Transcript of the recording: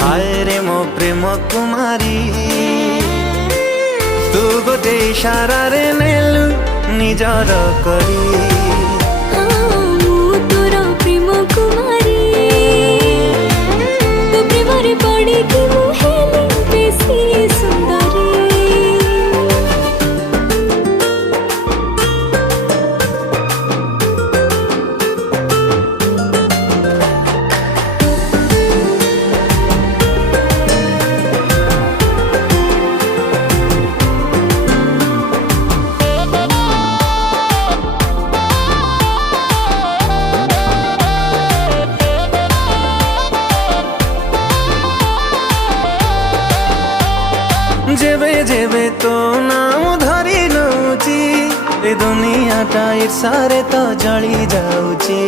हाय रे मो प्रेम कुमारी तू गोटे इशारा रे नेलु निजर करी तोर प्रेम कुमारी तू प्रेम रे पड़ी कि मु हेली बेसी सुंदरी जेबे जेबे तो नाम धरी नौची ए दुनिया टा ईर्षारे तो जली जाऊची।